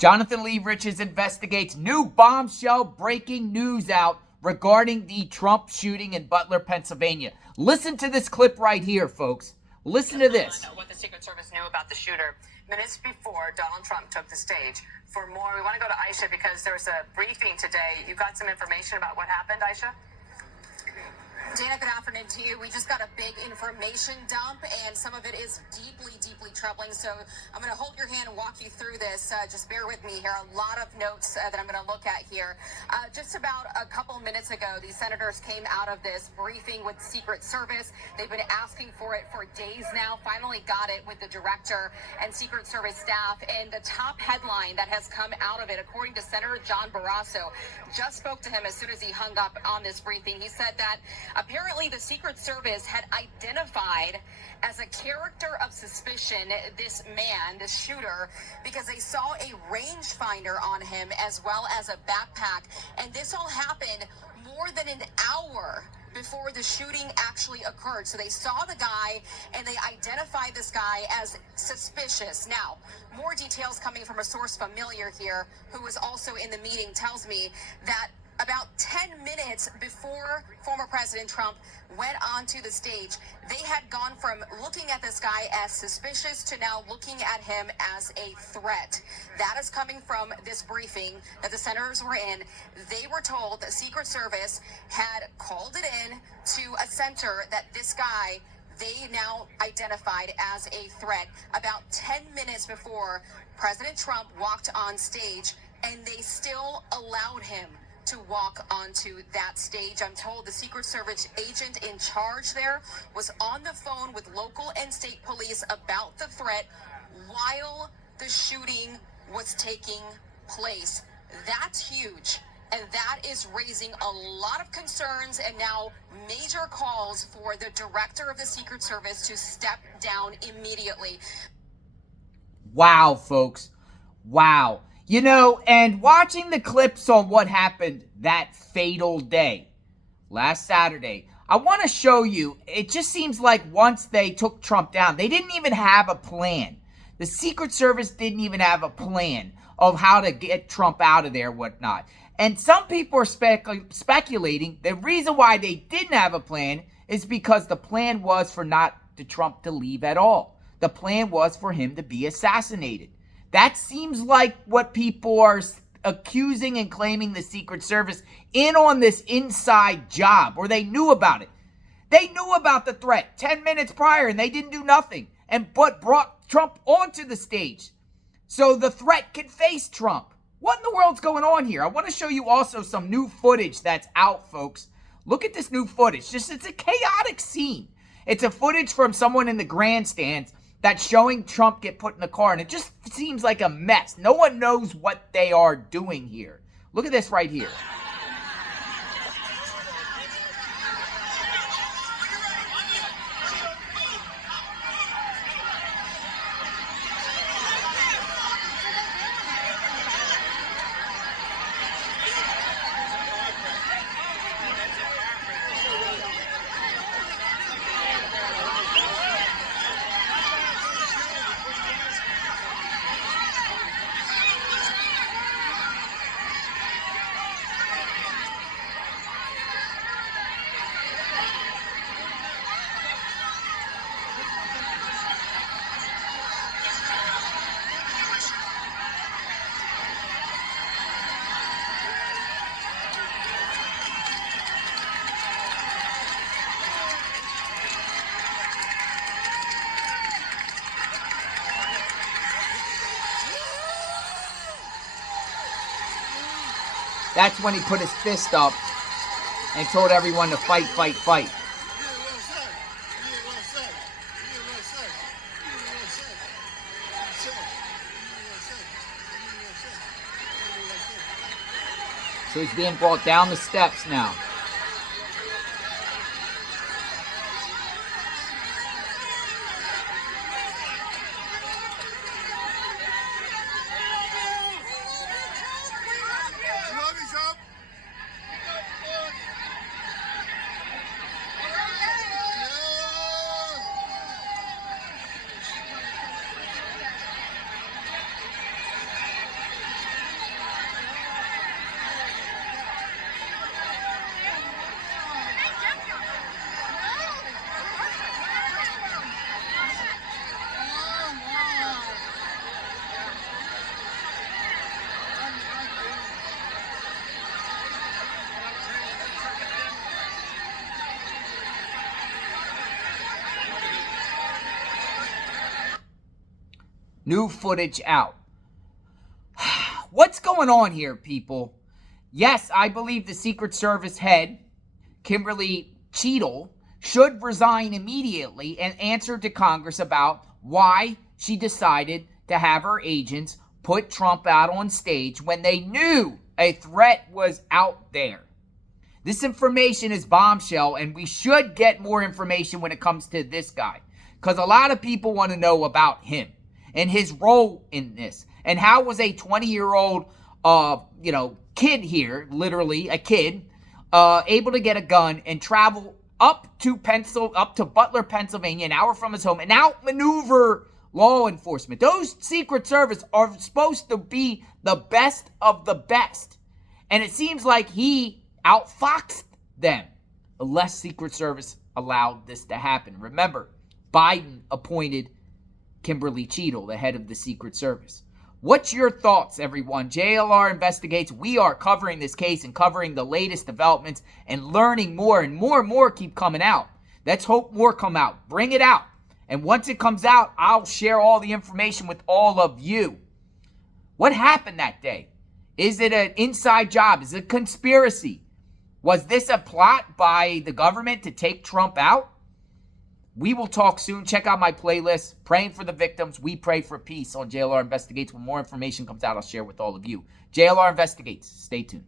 Jonathan Lee Riches investigates new bombshell breaking news out regarding the Trump shooting in Butler, Pennsylvania. Listen to this clip right here, folks. Listen to this. What the Secret Service knew about the shooter minutes before Donald Trump took the stage. For more, we want to go to Aisha because there's a briefing today. You got some information about what happened, Aisha? Dana, good afternoon to you. We just got a big information dump, and some of it is deeply, deeply troubling. So I'm going to hold your hand and walk you through this. Just bear with me here. A lot of notes that I'm going to look at here. Just about a couple minutes ago, the senators came out of this briefing with the Secret Service. They've been asking for it for days now. Finally got it with the director and Secret Service staff. And the top headline that has come out of it, according to Senator John Barrasso, just spoke to him as soon as he hung up on this briefing. He said that apparently the Secret Service had identified as a character of suspicion this man, this shooter, because they saw a rangefinder on him as well as a backpack. And this all happened more than an hour before the shooting actually occurred. So they saw the guy and they identified this guy as suspicious. Now, more details coming from a source familiar here who was also in the meeting tells me that about 10 minutes before former President Trump went onto the stage, they had gone from looking at this guy as suspicious to now looking at him as a threat. That is coming from this briefing that the senators were in. They were told the Secret Service had called it in to a center that this guy they now identified as a threat about 10 minutes before President Trump walked on stage, and they still allowed him to walk onto that stage. I'm told the Secret Service agent in charge there was on the phone with local and state police about the threat while the shooting was taking place. That's huge. And that is raising a lot of concerns and now major calls for the director of the Secret Service to step down immediately. Wow, folks. Wow. You know, and watching the clips on what happened that fatal day, last Saturday, I want to show you, it just seems like once they took Trump down, they didn't even have a plan. The Secret Service didn't even have a plan of how to get Trump out of there, whatnot. And some people are speculating the reason why they didn't have a plan is because the plan was for not the Trump to leave at all. The plan was for him to be assassinated. That seems like what people are accusing and claiming the Secret Service in on this inside job, or they knew about it. They knew about the threat 10 minutes prior and they didn't do nothing, but brought Trump onto the stage so the threat can face Trump. What in the world's going on here? I want to show you also some new footage that's out, folks. Look at this new footage. It's a chaotic scene. It's a footage from someone in the grandstands that's showing Trump get put in the car, and it just seems like a mess. No one knows what they are doing here. Look at this right here. That's when he put his fist up and told everyone to fight, fight, fight. So he's being brought down the steps now. New footage out. What's going on here, people? Yes, I believe the Secret Service head, Kimberly Cheatle, should resign immediately and answer to Congress about why she decided to have her agents put Trump out on stage when they knew a threat was out there. This information is bombshell, and we should get more information when it comes to this guy, because a lot of people want to know about him and his role in this, and how was a 20-year-old kid here, literally a kid, able to get a gun and travel up to Butler, Pennsylvania, an hour from his home, and outmaneuver law enforcement. Those Secret Service are supposed to be the best of the best, and it seems like he outfoxed them. Unless Secret Service allowed this to happen. Remember, Biden appointed Kimberly Cheatle, the head of the Secret Service. What's your thoughts, everyone? JLR Investigates. We are covering this case and covering the latest developments and learning more, and more keep coming out. Let's hope more come out. Bring it out. And once it comes out, I'll share all the information with all of you. What happened that day? Is it an inside job? Is it a conspiracy? Was this a plot by the government to take Trump out? We will talk soon. Check out my playlist, Praying for the Victims. We pray for peace on JLR Investigates. When more information comes out, I'll share with all of you. JLR Investigates. Stay tuned.